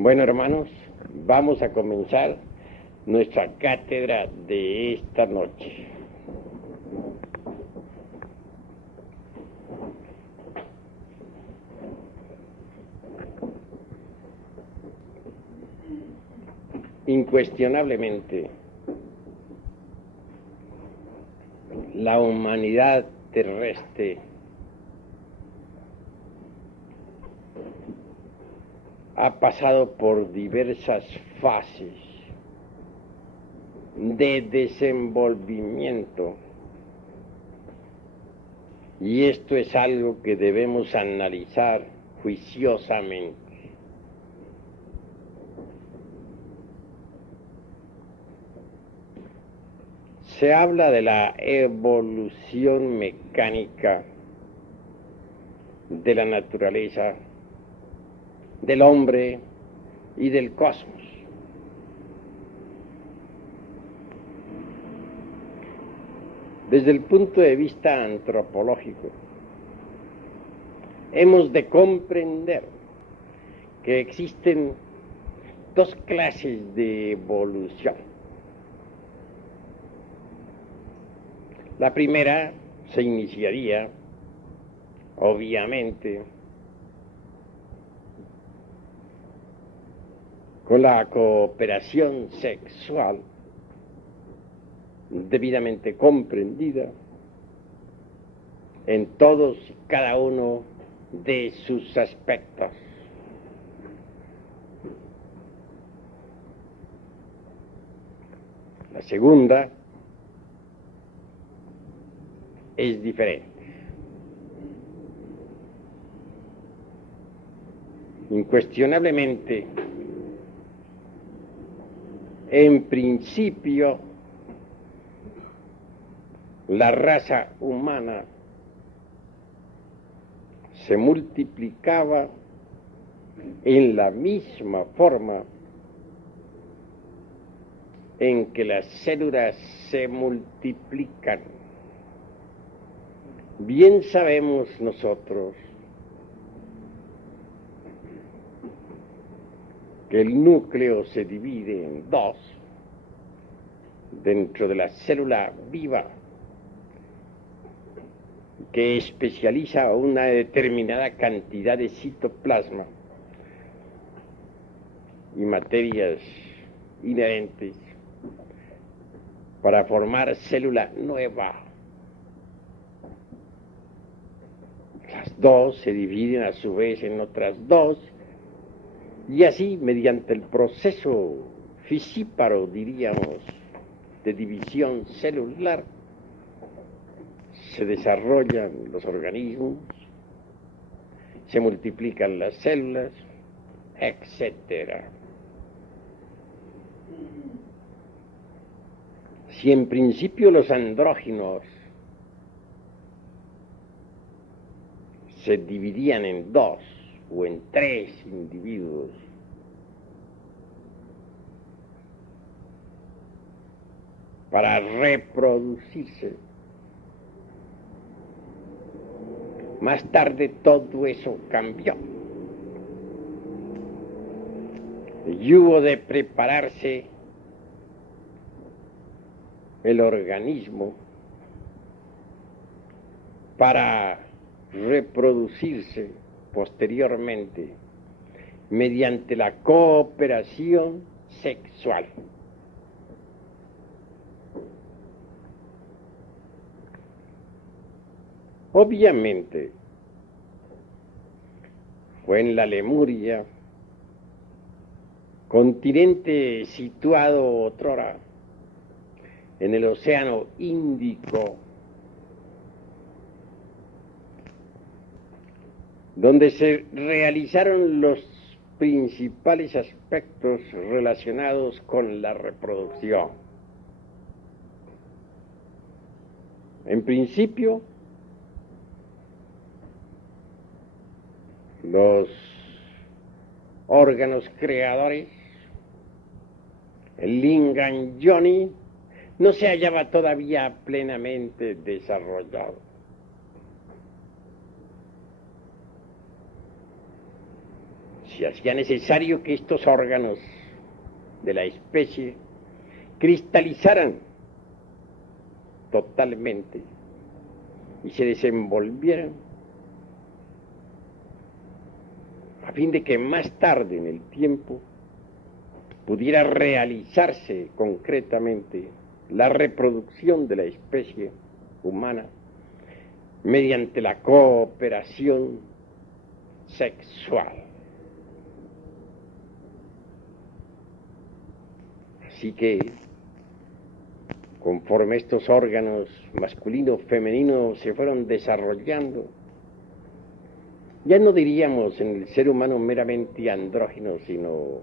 Bueno, hermanos, vamos a comenzar nuestra cátedra de esta noche. Incuestionablemente, la humanidad terrestre ha pasado por diversas fases de desenvolvimiento, y esto es algo que debemos analizar juiciosamente. Se habla de la evolución mecánica de la naturaleza, del hombre y del cosmos. Desde el punto de vista antropológico, hemos de comprender que existen dos clases de evolución. La primera se iniciaría, obviamente, con la cooperación sexual debidamente comprendida en todos y cada uno de sus aspectos. La segunda es diferente. Incuestionablemente, en principio, la raza humana se multiplicaba en la misma forma en que las células se multiplican. Bien sabemos nosotros que el núcleo se divide en dos dentro de la célula viva, que especializa una determinada cantidad de citoplasma y materias inherentes para formar célula nueva. Las dos se dividen a su vez en otras dos, y así, mediante el proceso fisíparo, diríamos, de división celular, se desarrollan los organismos, se multiplican las células, etc. Si en principio los andrógenos se dividían en dos o en tres individuos, para reproducirse, más tarde todo eso cambió y hubo de prepararse el organismo para reproducirse posteriormente mediante la cooperación sexual. Obviamente, fue en la Lemuria, continente situado otrora en el Océano Índico, donde se realizaron los principales aspectos relacionados con la reproducción. En principio, los órganos creadores, el lingam yoni, no se hallaba todavía plenamente desarrollado. se hacía necesario que estos órganos de la especie cristalizaran totalmente y se desenvolvieran a fin de que más tarde en el tiempo pudiera realizarse concretamente la reproducción de la especie humana mediante la cooperación sexual. Así que, conforme estos órganos masculino, femenino se fueron desarrollando, ya no diríamos en el ser humano meramente andrógino, sino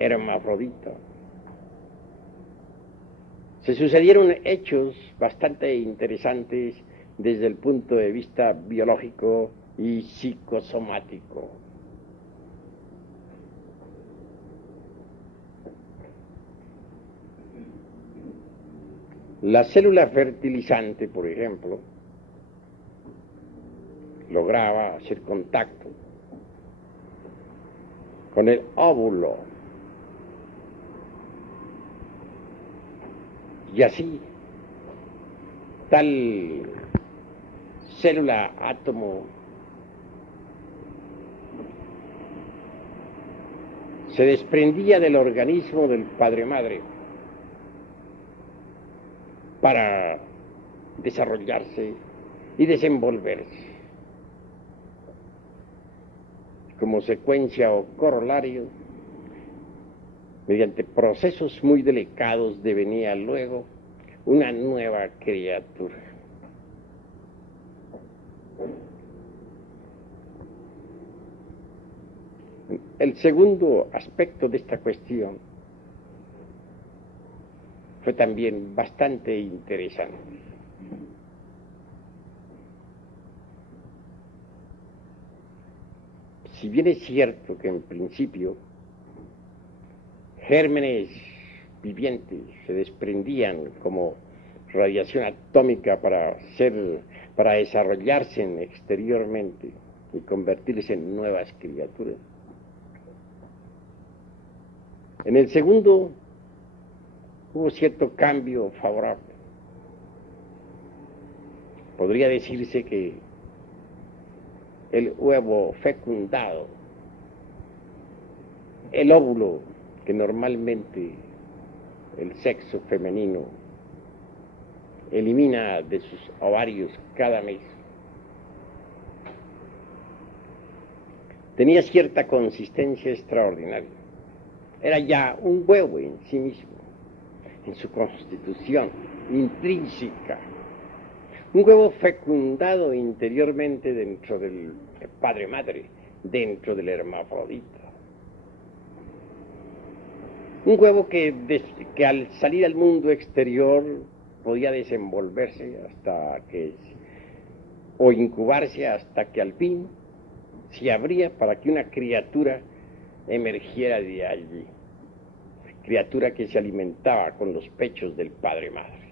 hermafrodita. Se sucedieron hechos bastante interesantes desde el punto de vista biológico y psicosomático. La célula fertilizante, por ejemplo, lograba hacer contacto con el óvulo y así tal célula átomo se desprendía del organismo del padre-madre para desarrollarse y desenvolverse. Como secuencia o corolario, mediante procesos muy delicados devenía luego una nueva criatura. El segundo aspecto de esta cuestión fue también bastante interesante. Si bien es cierto que en principio gérmenes vivientes se desprendían como radiación atómica para desarrollarse exteriormente y convertirse en nuevas criaturas, en el segundo hubo cierto cambio favorable. Podría decirse que el huevo fecundado, el óvulo que normalmente el sexo femenino elimina de sus ovarios cada mes, tenía cierta consistencia extraordinaria. Era ya un huevo en sí mismo, en su constitución intrínseca. Un huevo fecundado interiormente dentro del padre-madre, dentro del hermafrodita. Un huevo que al salir al mundo exterior podía desenvolverse o incubarse hasta que al fin se abría para que una criatura emergiera de allí. Criatura que se alimentaba con los pechos del padre-madre.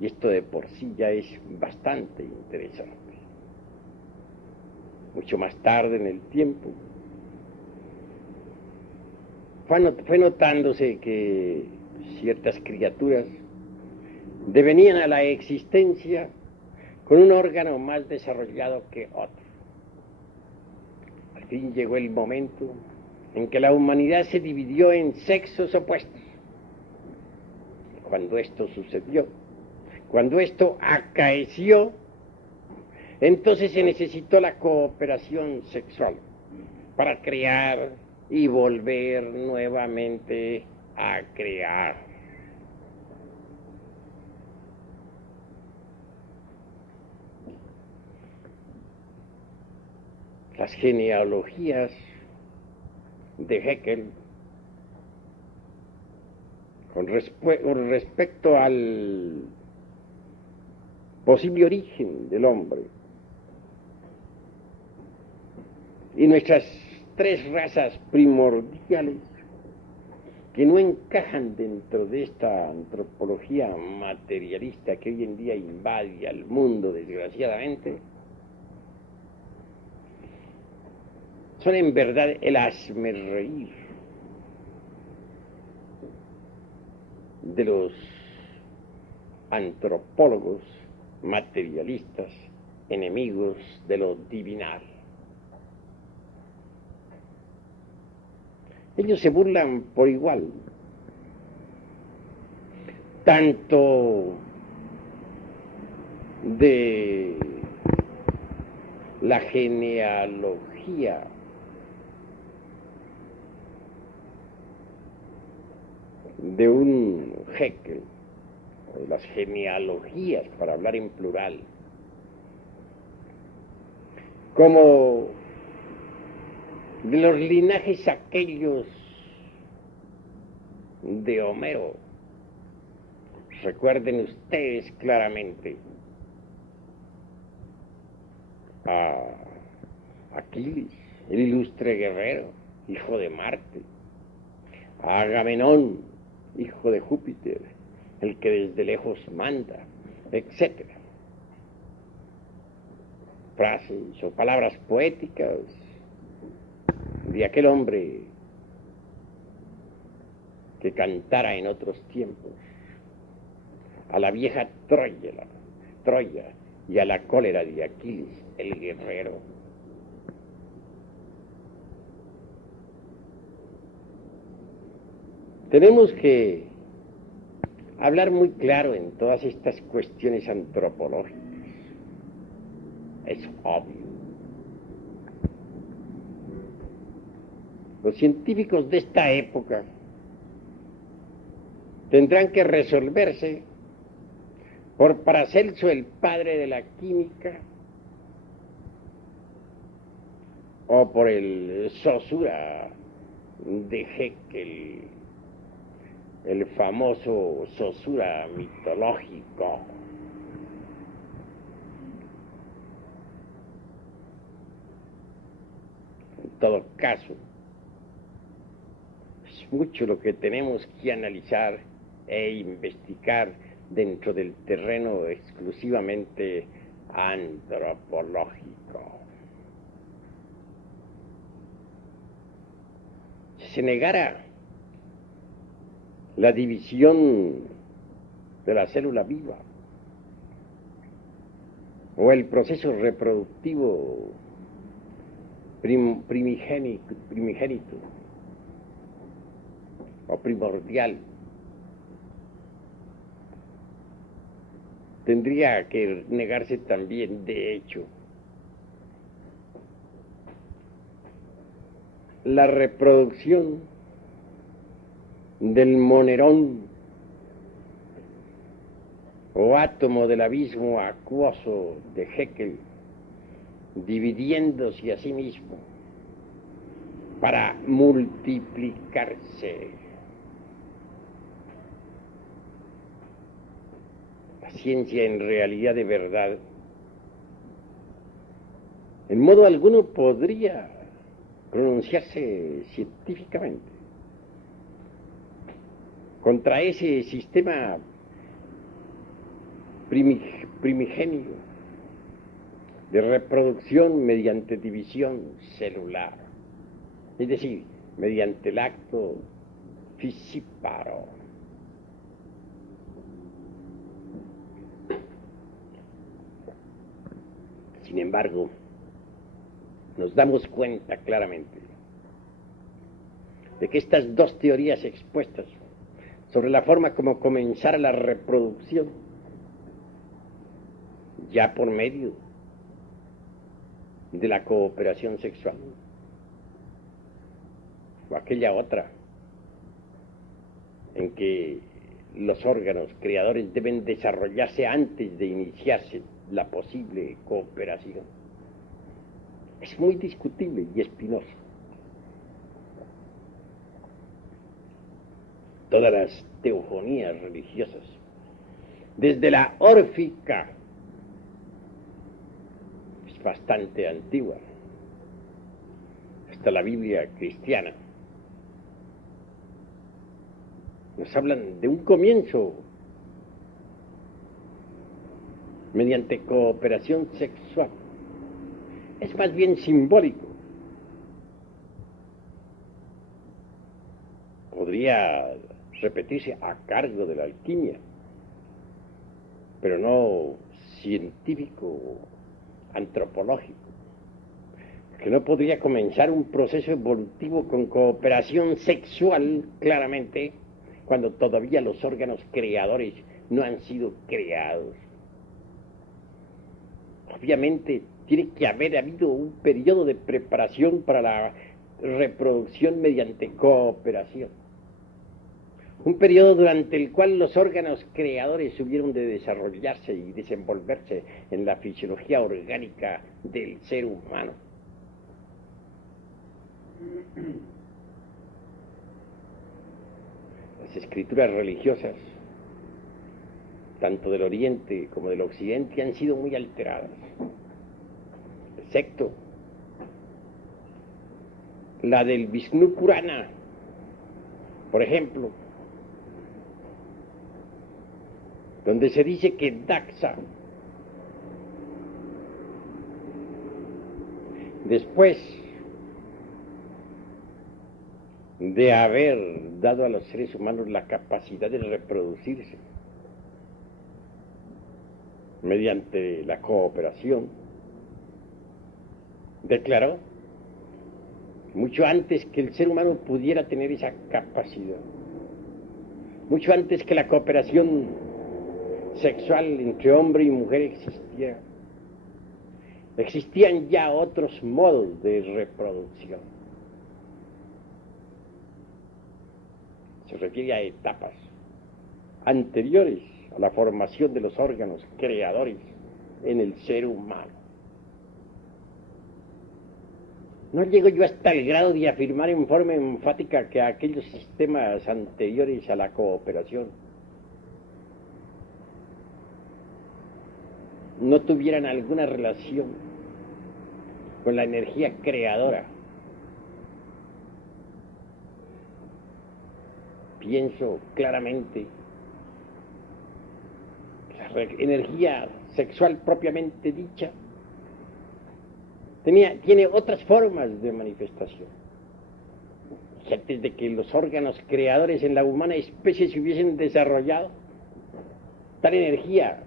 Y esto de por sí ya es bastante interesante. Mucho más tarde en el tiempo, fue notándose que ciertas criaturas devenían a la existencia con un órgano más desarrollado que otro. Al fin llegó el momento en que la humanidad se dividió en sexos opuestos. Cuando esto sucedió, cuando esto acaeció, entonces se necesitó la cooperación sexual para crear y volver nuevamente a crear. Las genealogías de Haeckel con respecto al posible origen del hombre y nuestras tres razas primordiales que no encajan dentro de esta antropología materialista que hoy en día invade al mundo, desgraciadamente, son en verdad el hazmerreír de los antropólogos materialistas, enemigos de lo divinal. Ellos se burlan por igual, tanto de la genealogía de un Haeckel, o de las genealogías, para hablar en plural, como de los linajes aquellos de Homero. Recuerden ustedes claramente a Aquiles, el ilustre guerrero, hijo de Marte, a Agamenón, hijo de Júpiter, el que desde lejos manda, etc. Frases o palabras poéticas de aquel hombre que cantara en otros tiempos a la vieja Troya y a la cólera de Aquiles, el guerrero. Tenemos que hablar muy claro en todas estas cuestiones antropológicas. Es obvio. Los científicos de esta época tendrán que resolverse por Paracelso, el padre de la química, o por el Saussure de Haeckel, el famoso Saussure mitológico. En todo caso, es mucho lo que tenemos que analizar e investigar dentro del terreno exclusivamente antropológico. Si se negara la división de la célula viva o el proceso reproductivo primigénito o primordial, tendría que negarse también, de hecho, la reproducción del monerón o átomo del abismo acuoso de Haeckel, dividiéndose a sí mismo para multiplicarse. La ciencia en realidad de verdad, en modo alguno podría pronunciarse científicamente contra ese sistema primigenio de reproducción mediante división celular, es decir, mediante el acto fisíparo. Sin embargo, nos damos cuenta claramente de que estas dos teorías expuestas sobre la forma como comenzara la reproducción, ya por medio de la cooperación sexual, o aquella otra en que los órganos creadores deben desarrollarse antes de iniciarse la posible cooperación, es muy discutible y espinoso. Todas las teogonías religiosas, desde la órfica, es bastante antigua, hasta la Biblia cristiana, Nos hablan de un comienzo mediante cooperación sexual. Es más bien simbólico. Podría repetirse a cargo de la alquimia, pero no científico o antropológico, que no podría comenzar un proceso evolutivo con cooperación sexual, claramente, cuando todavía los órganos creadores no han sido creados. Obviamente tiene que haber habido un periodo de preparación para la reproducción mediante cooperación. Un periodo durante el cual los órganos creadores hubieron de desarrollarse y desenvolverse en la fisiología orgánica del ser humano. Las escrituras religiosas, tanto del Oriente como del Occidente, han sido muy alteradas, excepto la del Vishnu Purana, por ejemplo, donde se dice que Daksha, después de haber dado a los seres humanos la capacidad de reproducirse mediante la cooperación, declaró, mucho antes que el ser humano pudiera tener esa capacidad, mucho antes que la cooperación sexual entre hombre y mujer existiera, existían ya otros modos de reproducción. Se refiere a etapas anteriores a la formación de los órganos creadores en el ser humano. No llego yo hasta el grado de afirmar en forma enfática que aquellos sistemas anteriores a la cooperación no tuvieran alguna relación con la energía creadora. Pienso claramente que la energía sexual propiamente dicha tiene otras formas de manifestación. Y antes de que los órganos creadores en la humana especie se hubiesen desarrollado, tal energía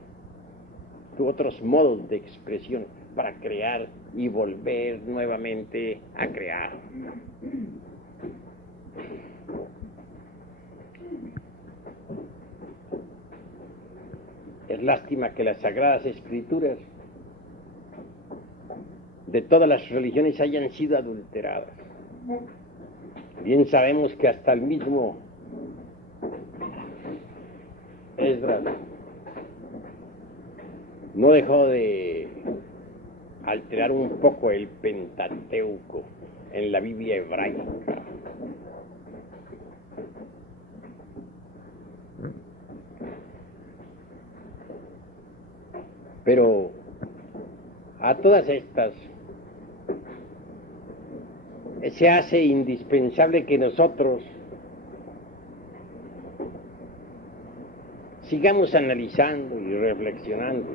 tuvo otros modos de expresión para crear y volver nuevamente a crear. Es lástima que las Sagradas Escrituras de todas las religiones hayan sido adulteradas. Bien sabemos que hasta el mismo Esdras no dejó de alterar un poco el Pentateuco en la Biblia hebraica. Pero a todas estas se hace indispensable que nosotros sigamos analizando y reflexionando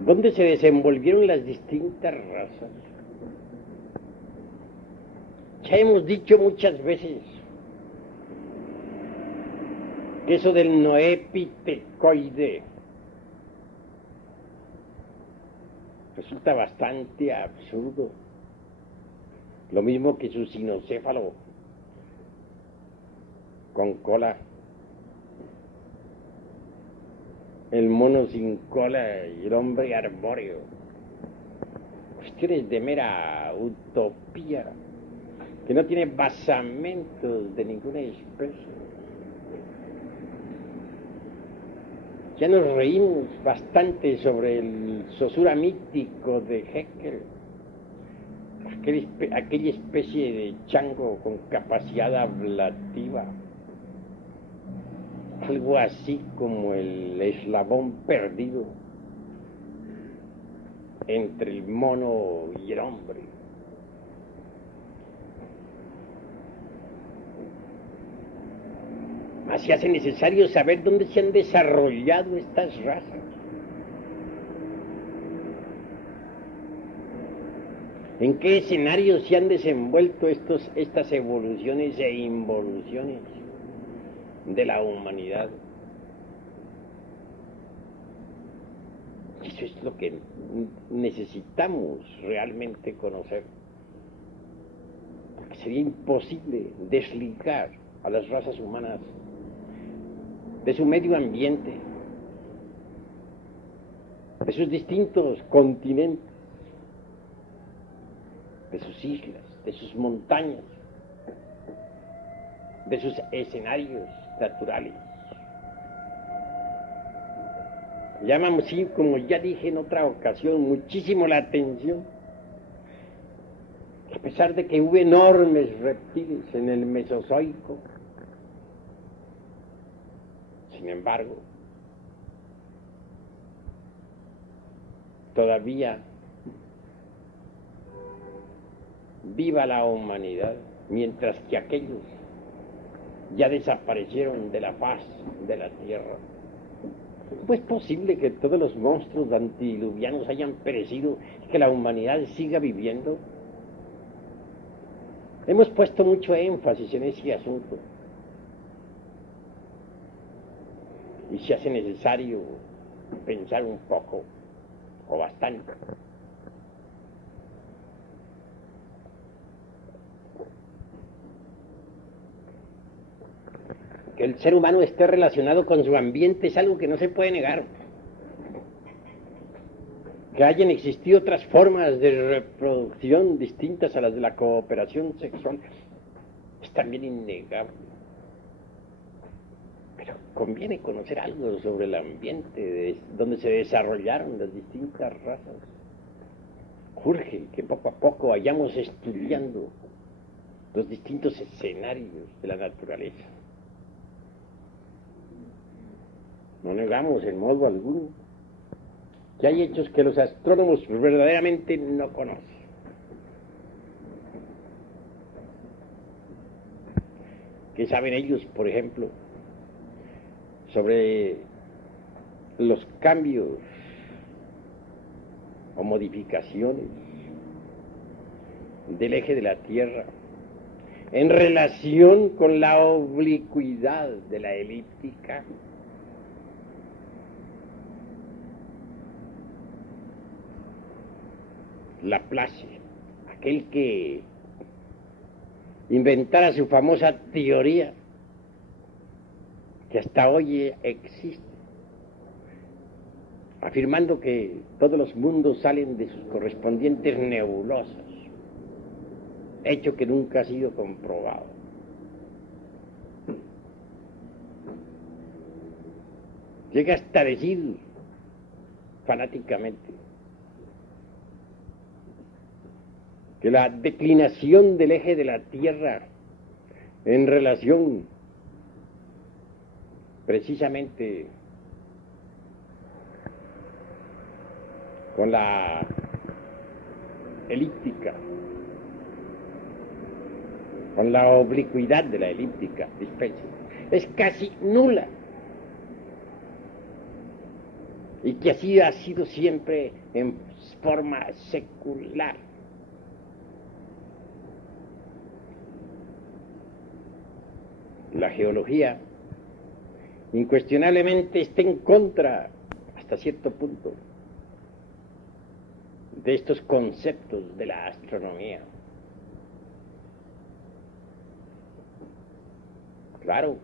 dónde se desenvolvieron las distintas razas. Ya hemos dicho muchas veces que eso del noepitecoide resulta bastante absurdo, lo mismo que su sinocéfalo con cola, el mono sin cola y el hombre arbóreo. Cuestiones de mera utopía que no tiene basamentos de ninguna especie. Ya nos reímos bastante sobre el Sosura mítico de Haeckel, aquella especie de chango con capacidad ablativa, algo así como el eslabón perdido entre el mono y el hombre. Así hace necesario saber dónde se han desarrollado estas razas. ¿En qué escenarios se han desenvuelto estas evoluciones e involuciones de la humanidad? Eso es lo que necesitamos realmente conocer. Porque sería imposible desligar a las razas humanas de su medio ambiente, de sus distintos continentes, de sus islas, de sus montañas, de sus escenarios naturales. Llama, sí, como ya dije en otra ocasión, muchísimo la atención, a pesar de que hubo enormes reptiles en el Mesozoico, sin embargo, todavía viva la humanidad, mientras que aquellos ya desaparecieron de la faz de la tierra. ¿Cómo es posible que todos los monstruos antidiluvianos hayan perecido y que la humanidad siga viviendo? Hemos puesto mucho énfasis en ese asunto y se hace necesario pensar un poco o bastante. Que el ser humano esté relacionado con su ambiente es algo que no se puede negar. Que hayan existido otras formas de reproducción distintas a las de la cooperación sexual es también innegable. Pero conviene conocer algo sobre el ambiente donde se desarrollaron las distintas razas. Urge que poco a poco vayamos estudiando los distintos escenarios de la naturaleza. No negamos en modo alguno que hay hechos que los astrónomos verdaderamente no conocen. ¿Qué saben ellos, por ejemplo, sobre los cambios o modificaciones del eje de la Tierra en relación con la oblicuidad de la elíptica? Laplace, aquel que inventara su famosa teoría, que hasta hoy existe, afirmando que todos los mundos salen de sus correspondientes nebulosas, hecho que nunca ha sido comprobado. Llega hasta decir fanáticamente que la declinación del eje de la Tierra en relación precisamente con la elíptica, con la oblicuidad de la elíptica, es casi nula, y que así ha sido siempre en forma secular. La geología incuestionablemente está en contra, hasta cierto punto, de estos conceptos de la astronomía. Claro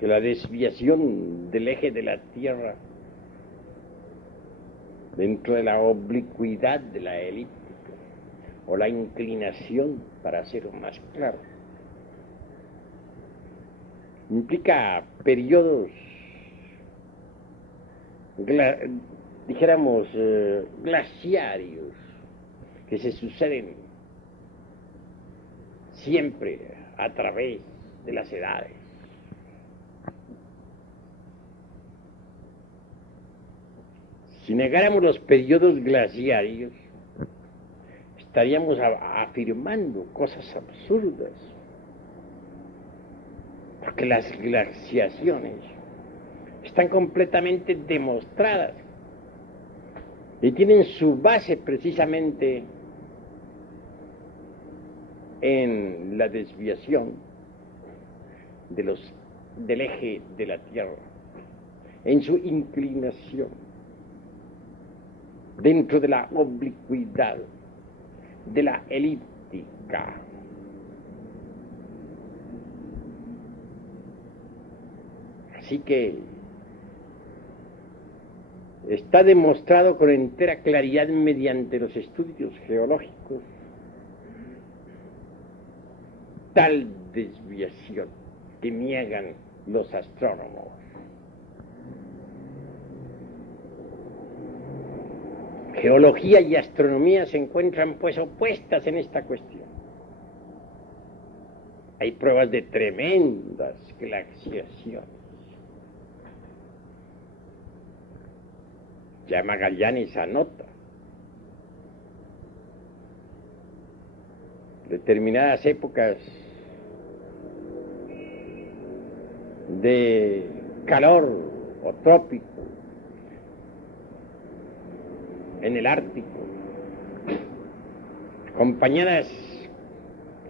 que la desviación del eje de la Tierra dentro de la oblicuidad de la elíptica, o la inclinación, para hacerlo más claro, implica periodos, dijéramos, glaciarios, que se suceden siempre a través de las edades. Si negáramos los periodos glaciarios, estaríamos afirmando cosas absurdas. porque las glaciaciones están completamente demostradas y tienen su base precisamente en la desviación del eje de la Tierra, en su inclinación, dentro de la oblicuidad, de la elíptica. Así que está demostrado con entera claridad mediante los estudios geológicos tal desviación que niegan los astrónomos. Geología y astronomía se encuentran pues opuestas en esta cuestión. Hay pruebas de tremendas glaciaciones. Ya Magallanes anota determinadas épocas de calor o trópico en el Ártico, acompañadas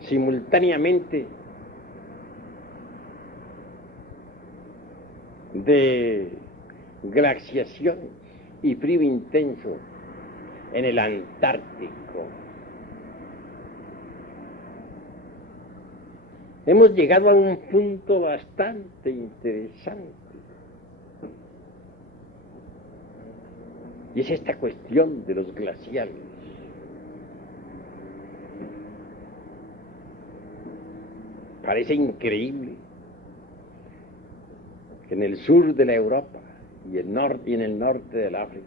simultáneamente de glaciaciones y frío intenso en el Antártico. Hemos llegado a un punto bastante interesante. Y es esta cuestión de los glaciales. Parece increíble que en el sur de la Europa y en el norte del África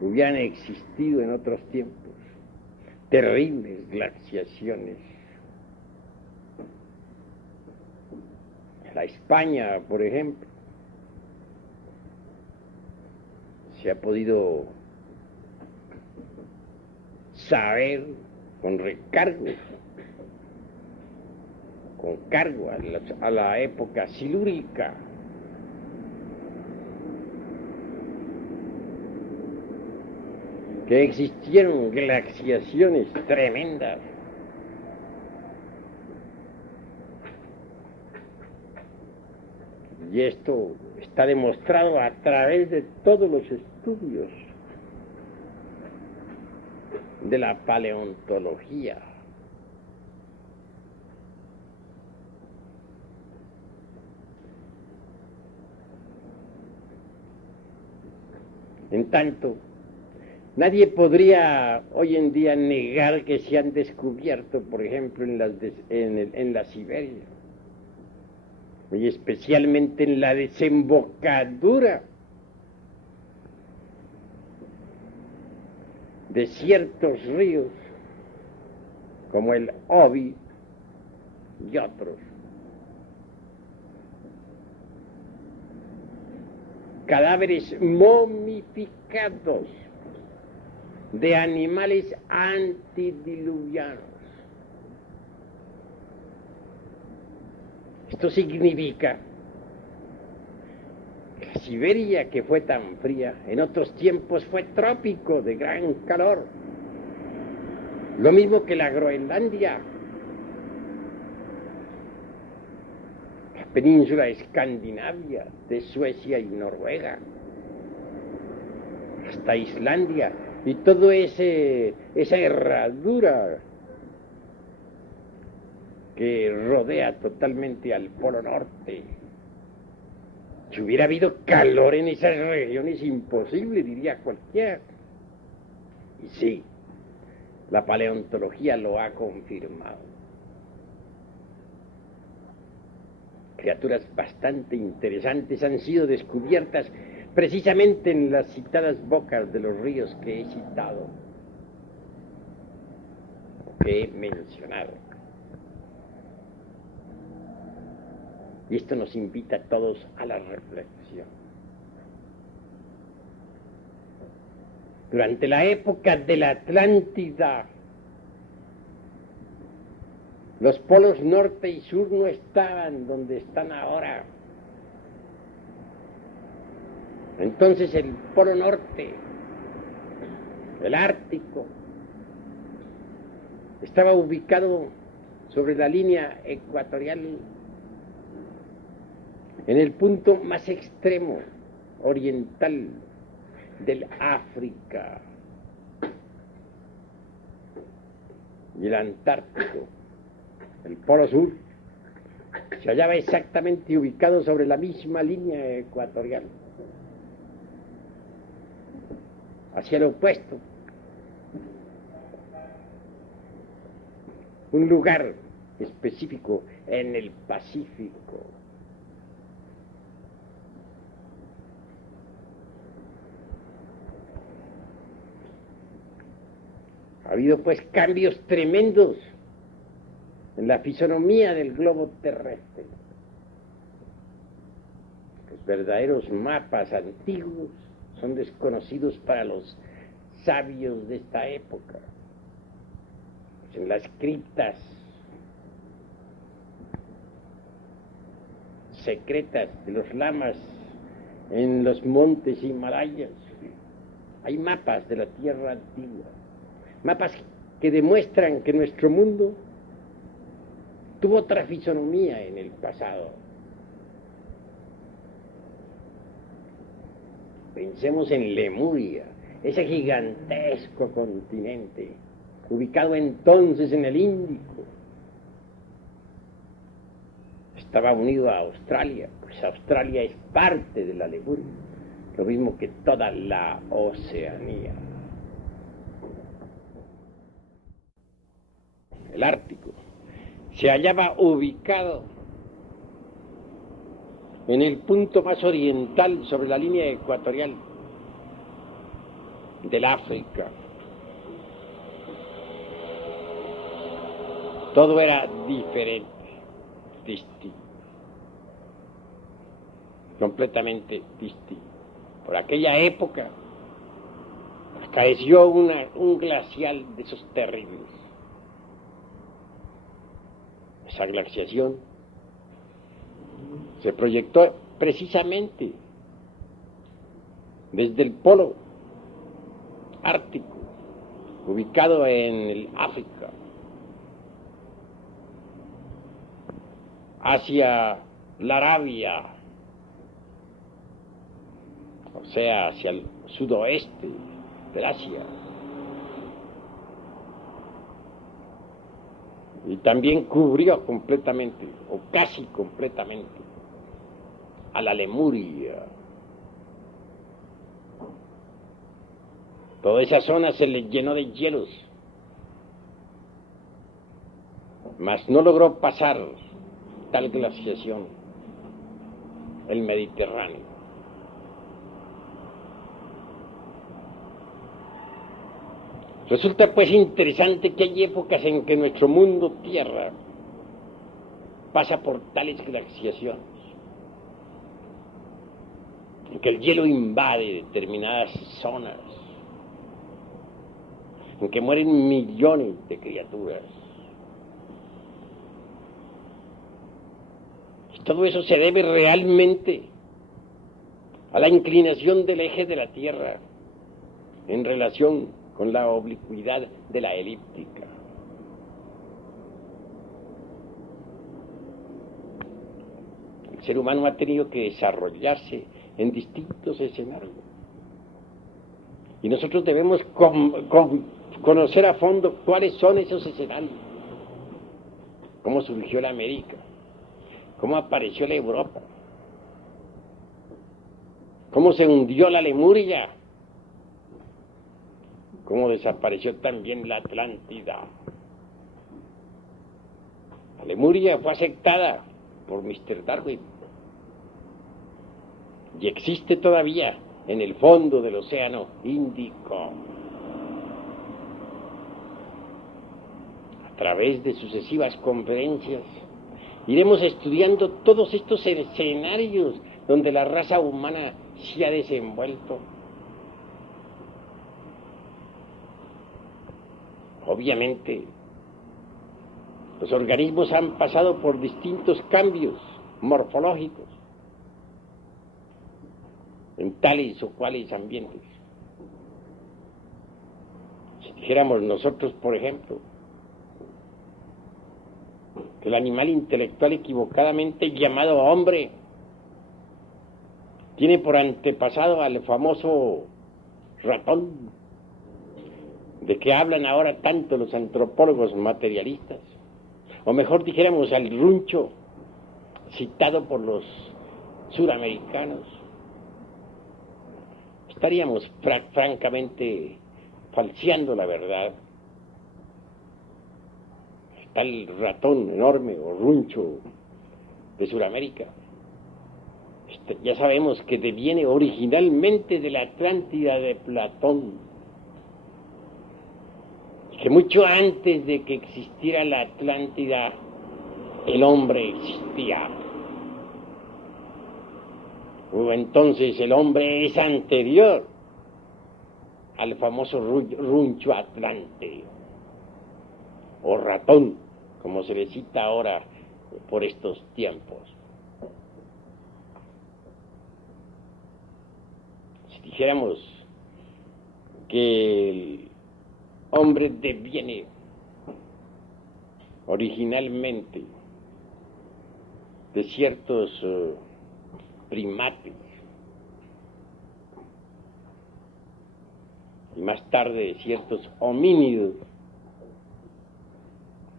hubieran existido en otros tiempos terribles glaciaciones. La España, por ejemplo, se ha podido saber con recargo, con cargo a la época silúrica, que existieron glaciaciones tremendas. Y esto está demostrado a través de todos los estudios de la paleontología. En tanto, nadie podría hoy en día negar que se han descubierto, por ejemplo, en la Siberia, y especialmente en la desembocadura de ciertos ríos, como el Obi y otros, cadáveres momificados de animales antidiluvianos. Esto significa que la Siberia, que fue tan fría, en otros tiempos fue trópico de gran calor. Lo mismo que la Groenlandia, la península escandinavia de Suecia y Noruega, hasta Islandia, y todo esa herradura que rodea totalmente al Polo Norte. Si hubiera habido calor en esas regiones, imposible, diría cualquiera. Y sí, la paleontología lo ha confirmado. Criaturas bastante interesantes han sido descubiertas precisamente en las citadas bocas de los ríos que he citado, que he mencionado. Y esto nos invita a todos a la reflexión. Durante la época de la Atlántida, Los polos norte y sur no estaban donde están ahora. Entonces el polo norte, el Ártico, estaba ubicado sobre la línea ecuatorial en el punto más extremo oriental del África, y el Antártico, el polo sur, se hallaba exactamente ubicado sobre la misma línea ecuatorial, hacia el opuesto, un lugar específico en el Pacífico. Ha habido pues cambios tremendos en la fisonomía del globo terrestre. Los verdaderos mapas antiguos son desconocidos para los sabios de esta época. En las criptas secretas de los lamas en los montes Himalayas hay mapas de la tierra antigua, mapas que demuestran que nuestro mundo tuvo otra fisonomía en el pasado. Pensemos en Lemuria, ese gigantesco continente, ubicado entonces en el Índico. Estaba unido a Australia, pues Australia es parte de la Lemuria, lo mismo que toda la Oceanía. El Ártico se hallaba ubicado en el punto más oriental sobre la línea ecuatorial del África. Todo era diferente, distinto, completamente distinto. Por aquella época acaeció un glacial de esos terribles. Esa glaciación se proyectó precisamente desde el polo ártico, ubicado en el África, hacia la Arabia, o sea, hacia el sudoeste de Asia. Y también cubrió completamente, o casi completamente, a la Lemuria. Toda esa zona se le llenó de hielos, mas no logró pasar tal glaciación el Mediterráneo. Resulta pues interesante que hay épocas en que nuestro mundo tierra pasa por tales glaciaciones, en que el hielo invade determinadas zonas, en que mueren millones de criaturas. Y todo eso se debe realmente a la inclinación del eje de la Tierra en relación con la oblicuidad de la elíptica. El ser humano ha tenido que desarrollarse en distintos escenarios. Y nosotros debemos conocer a fondo cuáles son esos escenarios. Cómo surgió la América, cómo apareció la Europa, cómo se hundió la Lemuria, cómo desapareció también la Atlántida. La Lemuria fue aceptada por Mr. Darwin y existe todavía en el fondo del océano Índico. A través de sucesivas conferencias iremos estudiando todos estos escenarios donde la raza humana se ha desenvuelto. Obviamente, Los organismos han pasado por distintos cambios morfológicos en tales o cuales ambientes. Si dijéramos nosotros, por ejemplo, que el animal intelectual equivocadamente llamado hombre tiene por antepasado al famoso ratón, de que hablan ahora tanto los antropólogos materialistas, o mejor dijéramos al runcho citado por los suramericanos, estaríamos francamente falseando la verdad. Está el ratón enorme o runcho de Sudamérica. Ya sabemos que deviene originalmente de la Atlántida de Platón, que mucho antes de que existiera la Atlántida, el hombre existía. Entonces el hombre es anterior al famoso runcho atlante, o ratón, como se le cita ahora por estos tiempos. Si dijéramos que el hombre deviene originalmente de ciertos primates y más tarde de ciertos homínidos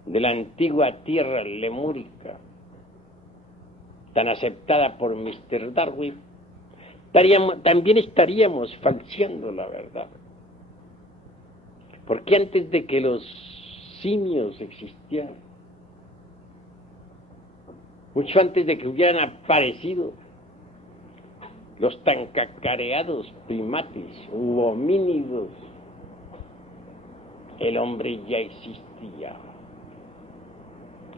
de la antigua tierra lemúrica, tan aceptada por Mr. Darwin, también estaríamos falseando la verdad. Porque antes de que los simios existieran, mucho antes de que hubieran aparecido los tan cacareados primates u homínidos, el hombre ya existía.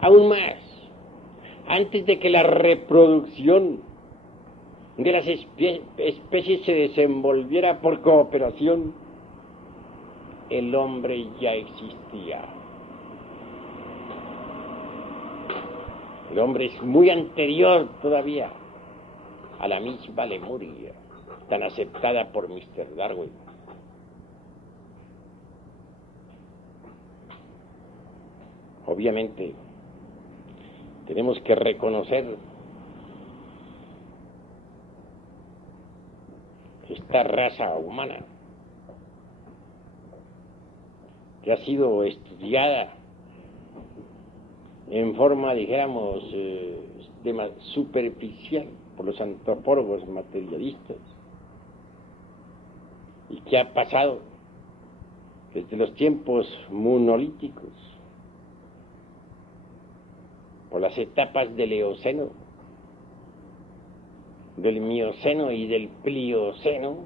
Aún más, antes de que la reproducción de las especies se desenvolviera por cooperación, el hombre ya existía. El hombre es muy anterior todavía a la misma Lemuria, tan aceptada por Mr. Darwin. Obviamente, tenemos que reconocer que esta raza humana, que ha sido estudiada en forma, dijéramos, superficial por los antropólogos materialistas, y que ha pasado desde los tiempos monolíticos por las etapas del Eoceno, del Mioceno y del Plioceno,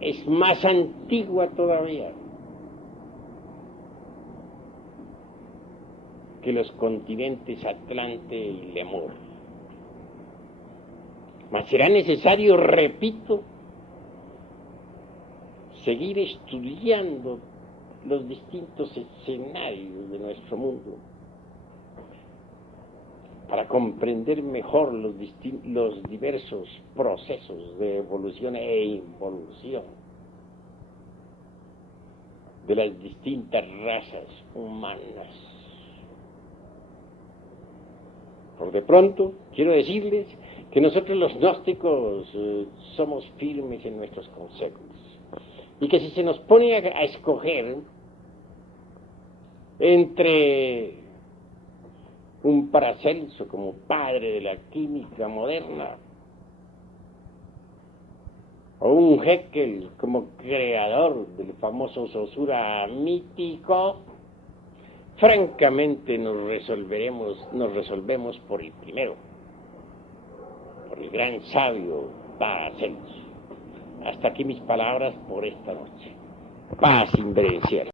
es más antigua todavía que los continentes Atlante y Lemur. Mas será necesario, repito, seguir estudiando los distintos escenarios de nuestro mundo para comprender mejor los diversos procesos de evolución e involución de las distintas razas humanas. Por de pronto, quiero decirles que nosotros los gnósticos somos firmes en nuestros conceptos, y que si se nos pone a escoger entre un Paracelso como padre de la química moderna o un Haeckel como creador del famoso Saussure mítico, francamente nos resolvemos por el primero, por el gran sabio Paracelso. Hasta aquí mis palabras por esta noche. Paz inverencial.